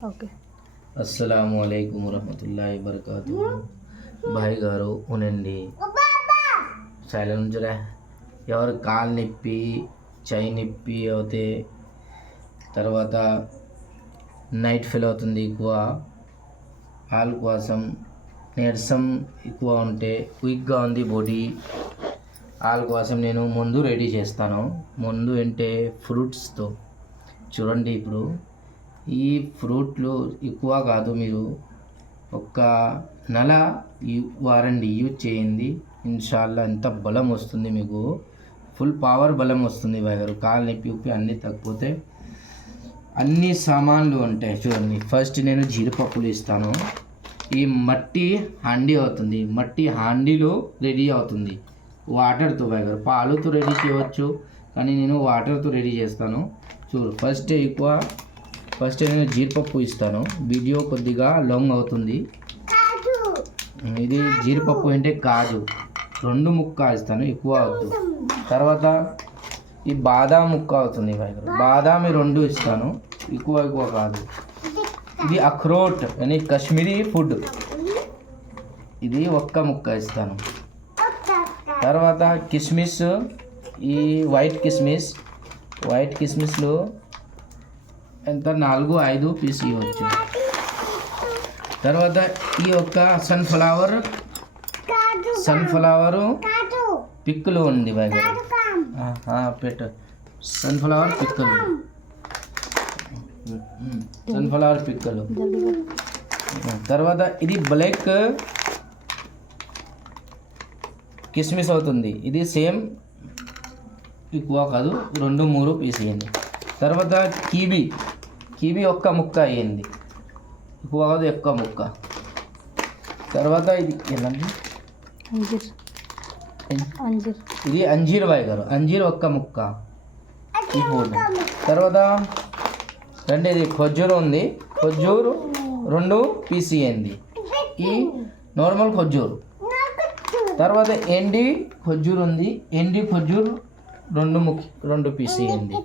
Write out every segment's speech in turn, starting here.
Okay. అస్సలాము అలైకుం వరహమతుల్లాహి వబరకాతుహు. భాయ్ గారు ఉనండి silent ఉంచరా. ఎవరు కాలు నొప్పి చెయ్యి నొప్పి అవుతే తర్వాత నైట్ ఫీల్ అవుతుంది ఎక్కువ, వాళ్ళ కోసం నీరసం ఎక్కువ ఉంటే వీక్గా ఉంది బాడీ, వాళ్ళ కోసం నేను ముందు రెడీ చేస్తాను. ముందు అంటే ఫ్రూట్స్తో చూడండి. ఇప్పుడు ఈ ఫ్రూట్లు ఎక్కువ కాదు, మీరు ఒక నెల వారండి యూజ్ చేయండి. ఇన్షాల్లా ఎంత బలం వస్తుంది మీకు, ఫుల్ పవర్ బలం వస్తుంది. గారు కాలు నొప్పి ఉప్పి అన్నీ తగ్గిపోతే అన్ని సామాన్లు ఉంటాయి చూడండి. ఫస్ట్ నేను జీడిపప్పులు ఇస్తాను. ఈ మట్టి హాండీ అవుతుంది, మట్టి హాండీలో రెడీ అవుతుంది వాటర్తో. గారు పాలుతో రెడీ చేయవచ్చు, కానీ నేను వాటర్తో రెడీ చేస్తాను. చూడు, ఫస్ట్ నేను జీడిపప్పు ఇస్తాను. వీడియో కొద్దిగా లాంగ్ అవుతుంది. ఇది జీడిపప్పు అంటే కాజు 2 ముక్క ఇస్తాను, ఎక్కువ అవుతుంది. తర్వాత ఈ బాదాం ముక్క అవుతుంది. బాదామి 2 ఇస్తాను, ఎక్కువ కాదు. ఇది అఖ్రోట్ అని కాశ్మీరీ ఫుడ్, ఇది 1 ముక్క ఇస్తాను. తర్వాత కిస్మిస్, ఈ వైట్ కిస్మిస్లో ఎంత 4-5 పీస్ ఇవ్వచ్చు. తర్వాత ఈ యొక్క సన్ఫ్లవర్ పిక్కులు ఉంది పెట్టు. సన్ఫ్లవర్ పిక్కలు. తర్వాత ఇది బ్లాక్ కిస్మిస్ అవుతుంది, ఇది సేమ్ ఎక్కువ కాదు, 2-3 పీస్ ఇవ్వండి. తర్వాత కివి 1 ముక్క అయ్యింది, ఎక్కువ కాదు, ఎక్కువ ముక్క. తర్వాత ఇది ఏంటండి, ఇది అంజీర్ గారు, అంజీర్ 1 ముక్క. తర్వాత రండి, ఇది ఖర్జూరు ఉంది, ఖర్జూరు 2 పీస్ ఇవ్వండి, ఈ నార్మల్ ఖర్జూరు. తర్వాత ఎండి ఖర్జూరు ఉంది, ఎండి ఖర్జూరు 2 పీస్ ఇవ్వండి.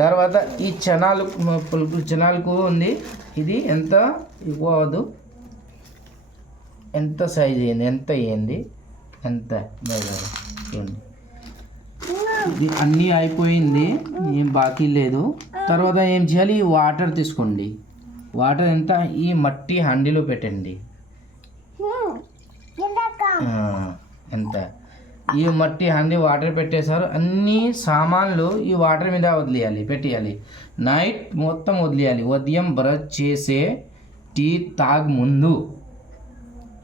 తర్వాత ఈ చనాలకు ఉంది, ఇది ఎంత ఎక్కువ అవ్వదు, ఎంత సైజ్ అయ్యింది, ఎంత అయ్యింది, ఎంత చూడండి. ఇది అన్నీ అయిపోయింది, ఏం బాకీ లేదు. తర్వాత ఏం చేయాలి, ఈ వాటర్ తీసుకోండి. వాటర్ ఎంత, ఈ మట్టి హండీలో పెట్టండి. ఎంత ఈ మట్టి హండీ వాటర్ పెట్టేశారు, అన్ని సామాన్లు ఈ వాటర్ మీద పెట్టేయాలి. నైట్ మొత్తం వదిలేయాలి. ఉదయం బ్రష్ చేసే టీ ముందు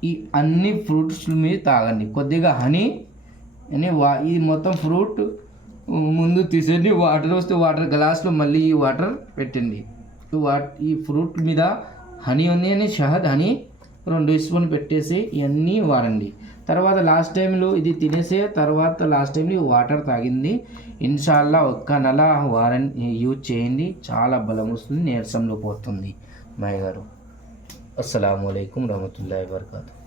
ఈ అన్ని ఫ్రూట్స్ మీద తాగండి. కొద్దిగా హనీ అని ఈ మొత్తం ఫ్రూట్ ముందు తీసేయండి. వాటర్ వస్తే వాటర్ గ్లాస్లో మళ్ళీ ఈ వాటర్ పెట్టండి. ఈ ఫ్రూట్ మీద హనీ ఉంది అని షహద్ హనీ 2 స్పూన్ పెట్టేసి ఇవన్నీ వాడండి. తర్వాత లాస్ట్ టైంలో ఇది తినేసే తర్వాత లాస్ట్ టైంలో వాటర్ తాగింది. ఇన్షాల్లా 1 నెల యూజ్ చేయండి, చాలా బలం వస్తుంది, నీరసంలో పోతుంది. మాయ గారు అస్సలాము అలైకుం వరహమతుల్లాహి వబరకాతుహు.